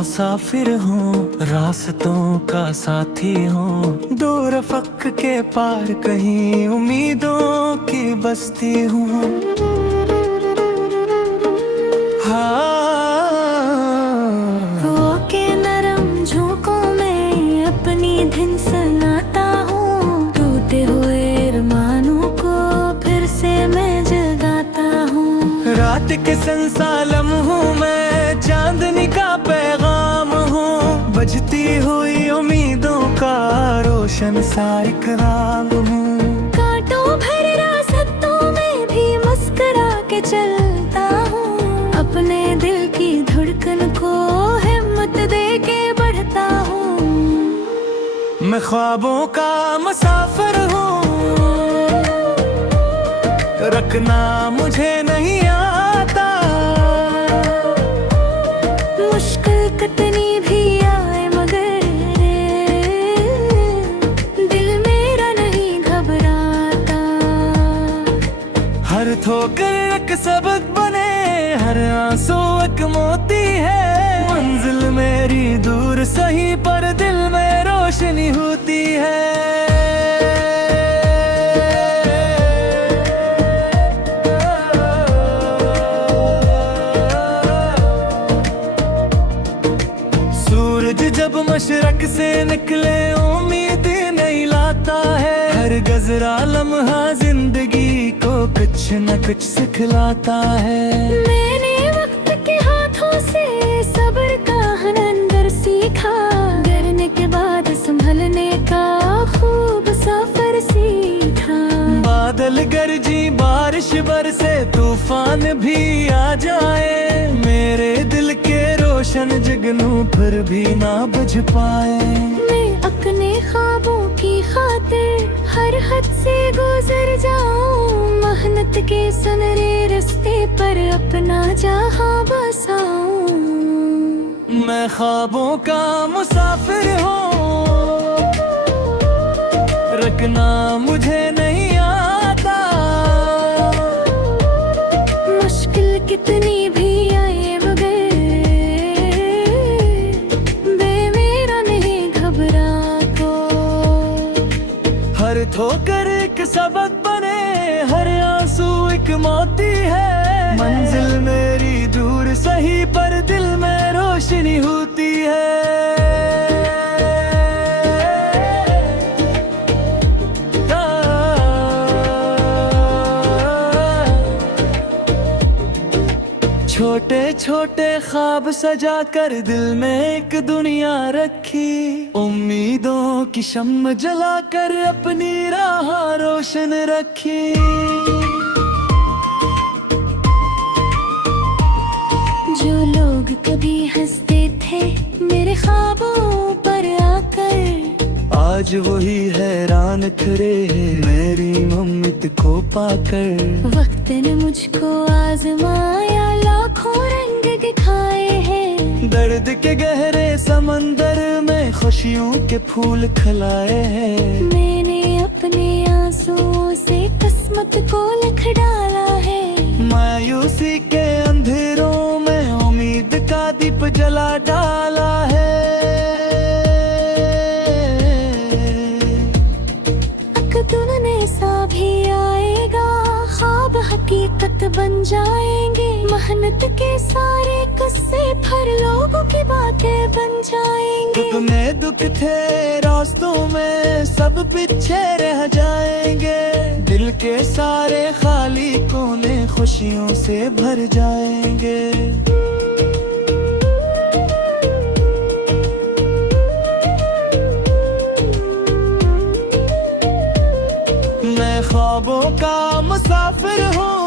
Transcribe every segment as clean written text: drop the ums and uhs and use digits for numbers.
मुसाफिर हूँ, रास्तों का साथी हूँ, दो रफ़क़ के पार कहीं उम्मीदों की बस्ती हूँ। वो के नरम झोंकों में अपनी धुन सुनाता हूँ, टूटे हुए अरमानों को फिर से मैं जगाता हूँ। रात के संसालम हूँ मैं, चांदनी का पैगाम हूँ, बजती हुई उम्मीदों का रोशन सा इकराम हूँ। कांटों भरे रास्तों में भी मुस्कुरा के चलता हूँ, अपने दिल की धड़कन को हिम्मत दे के बढ़ता हूँ। मैं ख्वाबों का मुसाफिर हूँ, रखना मुझे नहीं आता। मुश्किल कितनी भी आए मगर दिल मेरा नहीं घबराता। हर ठोकर एक सबक बने, हर आंसू एक मोती है। मंजिल मेरी दूर सही पर दिल में रोशनी होती है। सूरज जब मशरक से निकले उम्मीद नहीं लाता है। हर गजरा लम्हा जिंदगी को कुछ न कुछ सिखलाता है। मैंने वक्त के हाथों से सब्र का हनंदर सीखा, गिरने के बाद संभलने का खूब सफर सीखा। बादल गरजी बारिश बरसे तूफान भी आ जाए, मेरे दिल के रोशन जगनू फिर भी ना बुझ पाए। मैं अपने ख्वाबों की खातिर हर हद से गुजर जाऊं, मेहनत के सुनहरे रास्ते पर अपना जहां बसाऊं। मैं ख्वाबों का मुसाफिर हूँ, रखना मुझे नहीं आता। मुश्किल कितनी भी आए मगर बे मेरा नहीं घबराता। हर ठोकर एक सबक बने, हर आंसू एक मोती है। मंजिल मेरी दूर सही पर दिल में रोशनी होती है। छोटे छोटे ख्वाब सजा कर दिल में एक दुनिया रखी, उम्मीदों की शम्म जला कर अपनी राह रोशन रखी। जो लोग कभी हंसते थे मेरे ख्वाबों पर आकर, आज वही हैरान खड़े हैं मेरी उम्मीद को पाकर। वक्त ने मुझको आजमाया, लाखों रंग दिखाए हैं। दर्द के गहरे समंदर में खुशियों के फूल खिलाए हैं। मैंने अपने आंसुओं से किस्मत को लिख डाला है। मायूसी के अंधेरों में उम्मीद का दीप जला डाला है। दुनिया सा भी आएगा, ख्वाब हकीकत बन जाएंगे। मेहनत के सारे किस्से फिर लोगों की बातें बन जाएंगे। दुख में दुख थे रास्तों में सब पीछे रह जाएंगे। दिल के सारे खाली कोने खुशियों से भर जाएंगे। मैं ख्वाबों का मुसाफिर हूँ,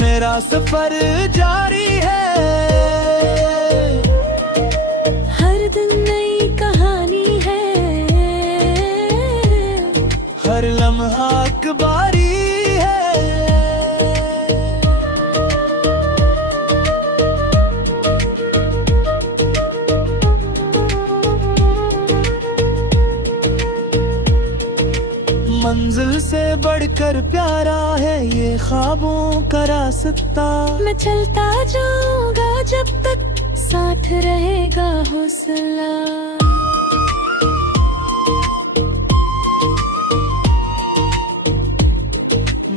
मेरा सफर जारी है। हर दिन नई कहानी है, हर लम्हा अखबारी है। मंजिल से बढ़कर प्यारा है ये ख्वाबों का रास्ता। मैं चलता जाऊंगा जब तक साथ रहेगा हौसला।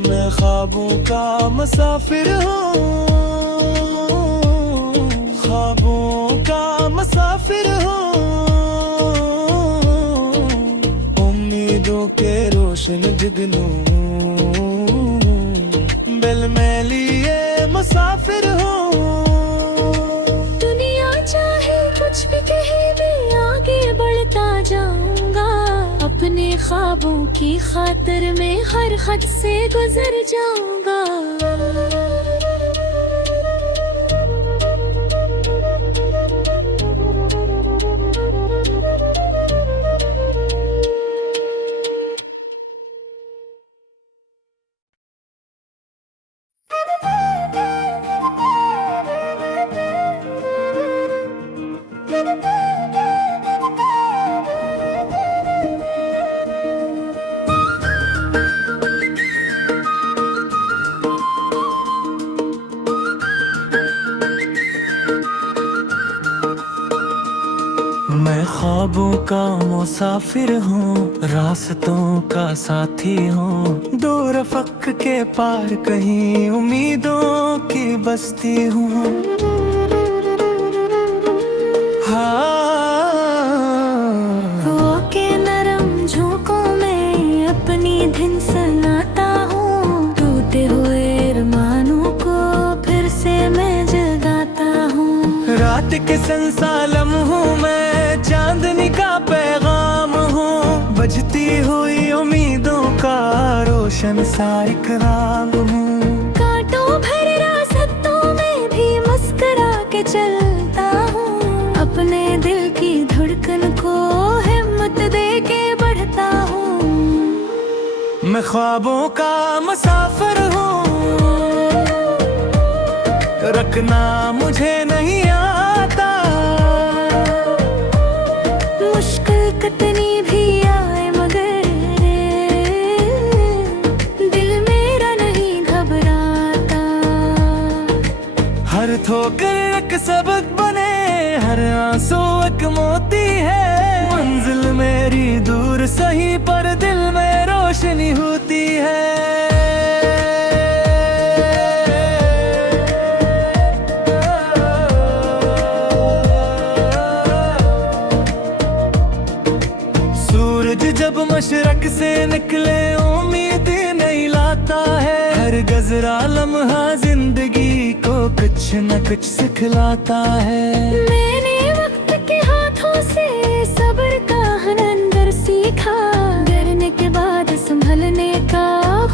मैं ख्वाबों का मुसाफिर हूँ, ख्वाबों का मुसाफिर हूँ, उम्मीदों के रोशन जुगनू बिल में लिए मुसाफिर हूँ। दुनिया चाहे कुछ भी कहे मैं आगे बढ़ता जाऊंगा। अपने ख्वाबों की खातिर में हर हद से गुजर जाऊंगा। मैं ख्वाबों का मुसाफिर हूँ, रास्तों का साथी हूँ, दो रफ़क़ के पार कहीं उम्मीदों की बस्ती हूँ। वो के नरम झोंकों में अपनी धुन सुनाता हूँ। टूटे हुए अरमानों को फिर से मैं जगाता हूँ। रात के संसालम हूँ मैं, चांदनी का पैगाम हूँ, बजती हुई उम्मीदों का रोशन सा इकराम हूँ। कांटों भरे रास्तों में भी मुस्कुरा के चलता हूँ। अपने दिल की धड़कन को हिम्मत दे के बढ़ता हूँ। मैं ख्वाबों का मुसाफिर हूँ, रखना मुझे नहीं आता। मुश्किल कितनी भी आए मगर दिल मेरा नहीं घबराता। हर ठोकर एक सबक बने, हर आंसू एक मोती है। मंजिल मेरी दूर सही पर दिल में रोशनी होती है। जब मशरक से निकले उम्मीद नहीं लाता है। हर गजरा लम्हा जिंदगी को कुछ न कुछ सिखलाता है। मैंने वक्त के हाथों से सब्र का हनंदर सीखा। डरने के बाद संभलने का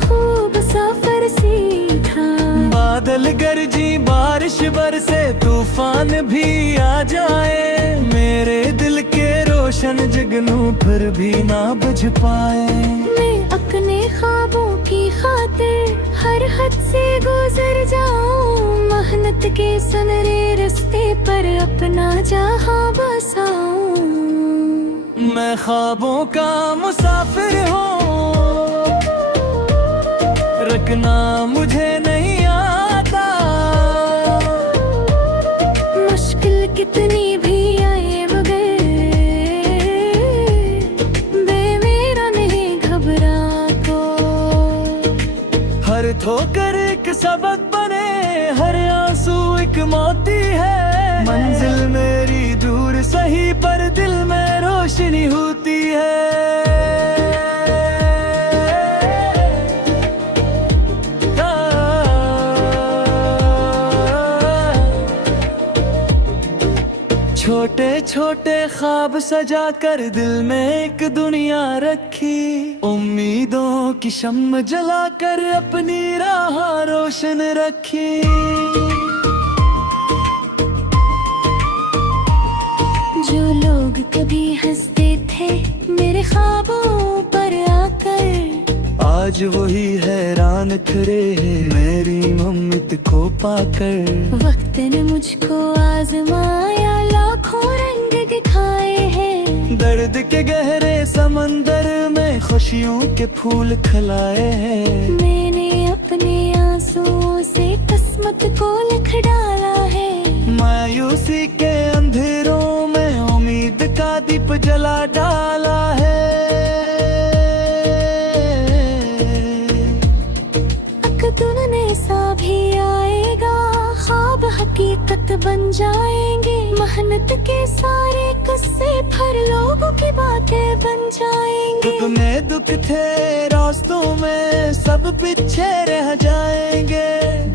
खूब सफर सीखा। बादल गरजी बारिश बरसे तूफान भी आ जाए, मेरे दिल के रोशन जगनू फिर भी ना बुझ पाए। मैं अपने ख्वाबों की खातिर हर हद से गुजर जाऊं। मेहनत के सुनहरे रास्ते पर अपना जहां बसाऊं। मैं ख्वाबों का मुसाफिर हूँ, रखना मुझे नहीं आता। मुश्किल कितनी भी आए मगर मैं मेरा नहीं घबराता। हर ठोकर एक सबक बने, हर आंसू एक मोती है। मंजिल मेरी दूर सही पर दिल में रोशनी होती है। छोटे छोटे ख्वाब सजा कर दिल में एक दुनिया रखी। उम्मीदों की शम्म जला कर अपनी राह रोशन रखी। जो लोग कभी हंसते थे मेरे ख्वाबों पर आकर, आज वही हैरान खड़े हैं मेरी उम्मीद को पाकर। वक्त ने मुझको आजमाया, लाखों रंग दिखाए हैं। दर्द के गहरे समंदर में खुश खुशियों के फूल खिलाए हैं। मैंने अपने आंसुओं से किस्मत को लिख डाला है। मायूसी के अंधेरों में उम्मीद का दीप जला डाला है। दुनने सा भी आएगा, ख्वाब हकीकत बन जाएंगे। मेहनत के सारे किस्से फिर लोगों की बातें बन जाएंगे। तुम्हें दुख थे रास्तों में सब पीछे रह जाएंगे।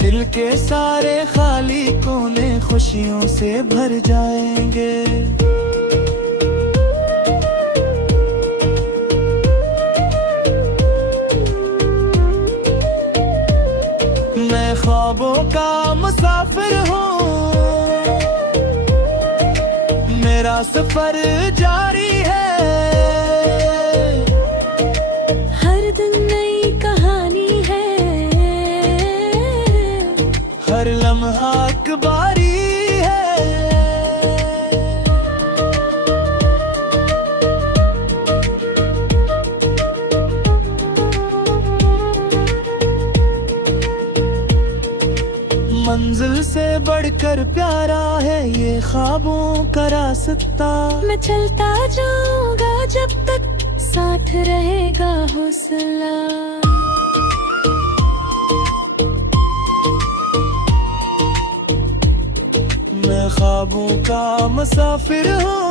दिल के सारे खाली कोने खुशियों से भर जाएंगे। ख्वाबों का मुसाफिर हूँ, मेरा सफर जारी है। हर दिन नई कहानी है, हर लम्हा अखबारी है। मंजिल से बढ़कर प्यारा है ये ख्वाबों का रास्ता। मैं चलता जाऊंगा जब तक साथ रहेगा हौसला। मैं ख्वाबों का मुसाफिर हूँ,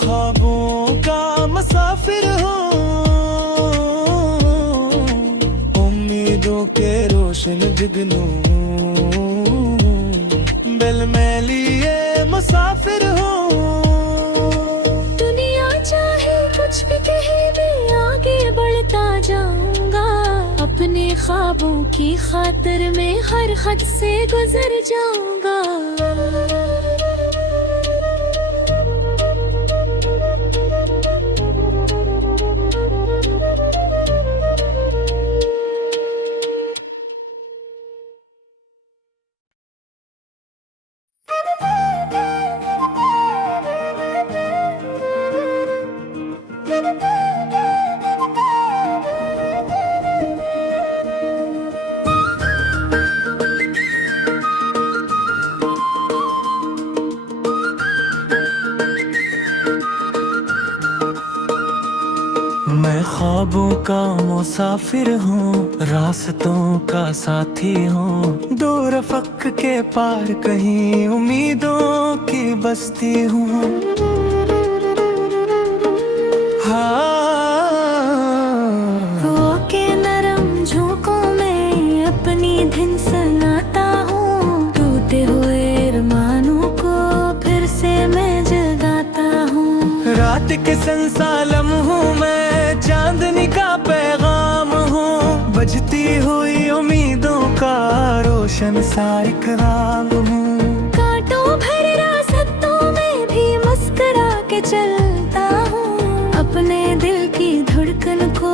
ख्वाबों का मुसाफिर हूँ। उम्मीदों के रोशन जगनू बिल में लिए मुसाफिर हूँ। दुनिया चाहे कुछ भी कहे मैं आगे बढ़ता जाऊंगा। अपने ख्वाबों की खातिर में हर हद से गुजर जाऊंगा। मैं ख्वाबों का मुसाफिर हूँ, रास्तों का साथी हूँ। दो रफ़क़ के पार कहीं उम्मीदों की बस्ती हूँ। हवा के नरम झोंकों में अपनी धुन सुनाता हूँ। टूटे हुए अरमानों को फिर से मैं जगाता हूँ। रात के संसार लम्हों में चांदनी का पैगाम हूँ। बजती हुई उम्मीदों का रोशन सा इकराम हूँ। कांटों भरे रास्तों में भी मुस्कुरा के चलता हूँ। अपने दिल की धड़कन को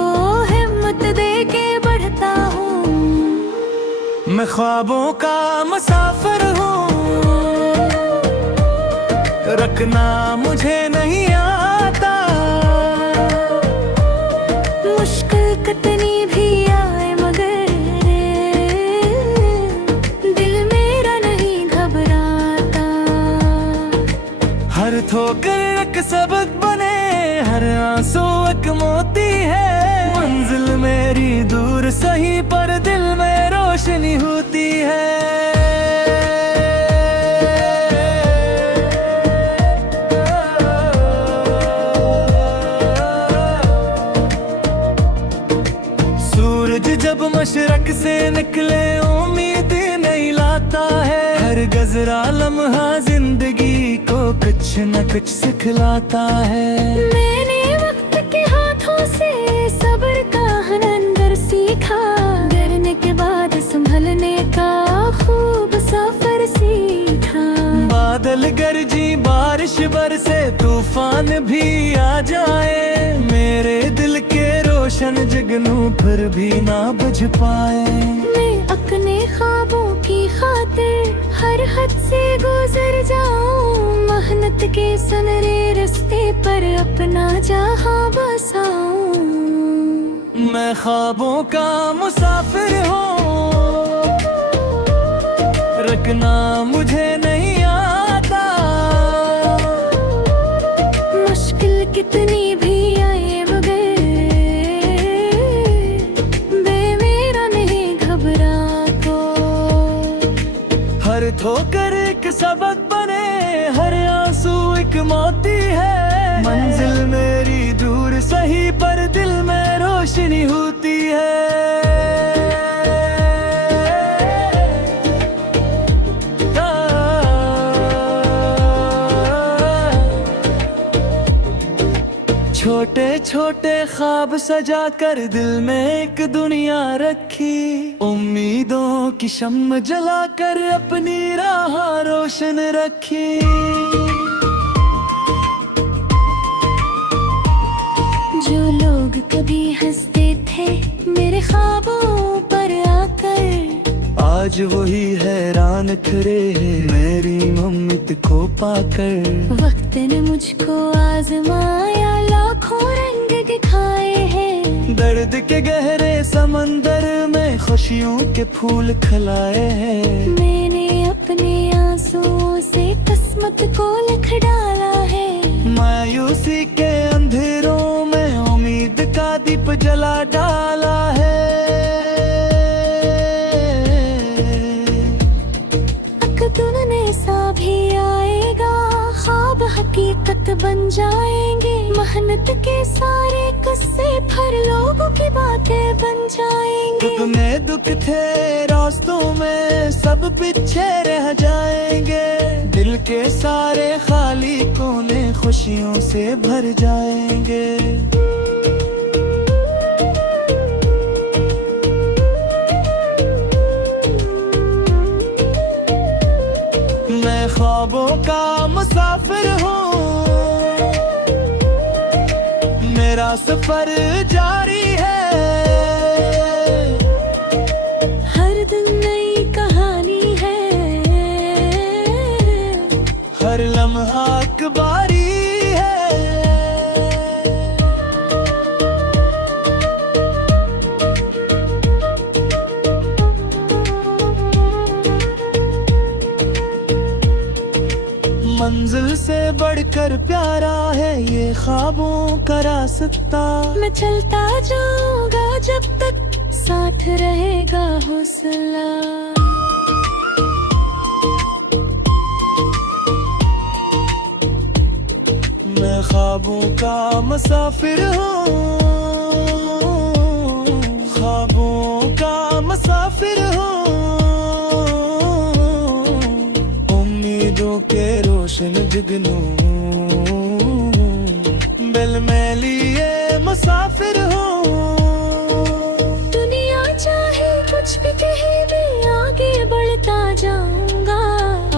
हिम्मत दे के बढ़ता हूँ। मैं ख्वाबों का मुसाफिर हूँ, रखना मुझे नहीं आता। मुश्किल कितनी भी आए मगर दिल मेरा नहीं घबराता। हर ठोकर एक सबक बने, हर आंसू एक मोती है। मंजिल मेरी दूर सही पर दिल में रोशनी होती है। जब मशरक से निकले उम्मीद नहीं लाता है। हर गजरा लम्हा जिंदगी को कुछ न कुछ सिखलाता है। मैंने वक्त के हाथों से सब्र का हनंदर सीखा। डरने के बाद संभलने का खूब सफर सीखा। बादल गरजी बारिश बरसे तूफान भी आ जाए। मेरे दिल के रोशन जगनू फिर भी ना बुझ पाए। मैं अपने ख्वाबों की खातिर हर हद से गुजर जाऊं। मेहनत के सुनहरे रास्ते पर अपना जहां मैं ख्वाबों का मुसाफिर हूँ, रखना मुझे नहीं आता। मुश्किल कितनी भी आए मगर मेरा नहीं घबराता। हर ठोकर एक सबक बने, हर आंसू एक मोती है। मंजिल मेरी दूर सही पर दिल में रोशनी होती है। छोटे छोटे ख्वाब सजा कर दिल में एक दुनिया रखी, उम्मीदों की शम्म जला कर अपनी राह रोशन रखी। जो लोग कभी हंसते थे मेरे ख्वाबों पर आकर, आज वही हैरान खड़े हैं मेरी उम्मीद को पाकर। वक्त ने मुझको आजमाया, लाखों रंग दिखाए हैं। दर्द के गहरे समंदर में खुशियों के फूल खिलाए हैं। मैंने अपने आंसुओं से किस्मत को लिख डाला है। मायूसी के अंधेरों में उम्मीद का दीप जला डाला है। दुनने सा भी आएगा, ख्वाब हकीकत बन जाएंगे। मेहनत के सारे किस्से फिर लोगों की बातें बन जाएंगे। दुख में दुख थे रास्तों में सब पीछे रह जाएंगे। दिल के सारे खाली कोने खुशियों से भर जाएंगे। मैं ख्वाबों का मुसाफिर हूँ, मेरा सफर जारी है। हर दिन नई कहानी है, हर लम्हा अखबारी है। मंजिल से बढ़कर प्यारा है ये ख्वाबों का रास्ता। मैं चलता जाऊंगा जब तक साथ रहेगा हौसला। मैं ख्वाबों का मुसाफिर हूँ, ख्वाबों का मुसाफिर हूँ। उम्मीदों के रोशन जुगनू बिल में लिए मुसाफिर हूँ। दुनिया चाहे कुछ भी कहे मैं आगे बढ़ता जाऊंगा।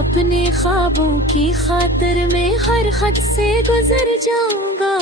अपने ख्वाबों की खातिर मैं हर हद से गुजर जाऊंगा।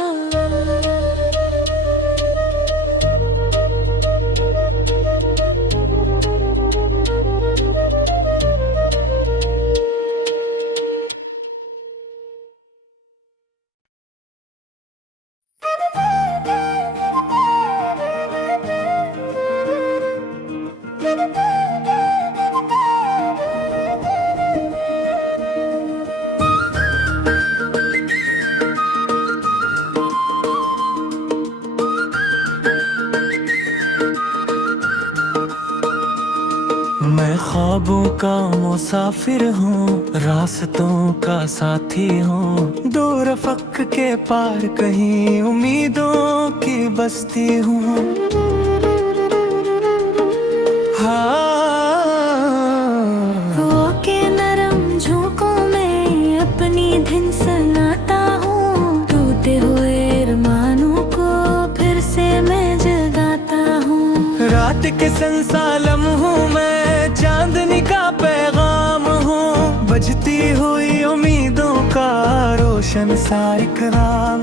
मैं ख्वाबों का मुसाफिर हूँ, रास्तों का साथी हूँ। दो रफ़क़ के पार कहीं उम्मीदों की बस्ती हूँ। वो के नरम झोंकों में अपनी धुन सुनाता हूँ। टूटे हुए अरमानों को फिर से मैं जगाता हूँ। रात के संसा लम्हों में चांदनी का पैगाम हूँ। बजती हुई उम्मीदों का रोशन सा इकराम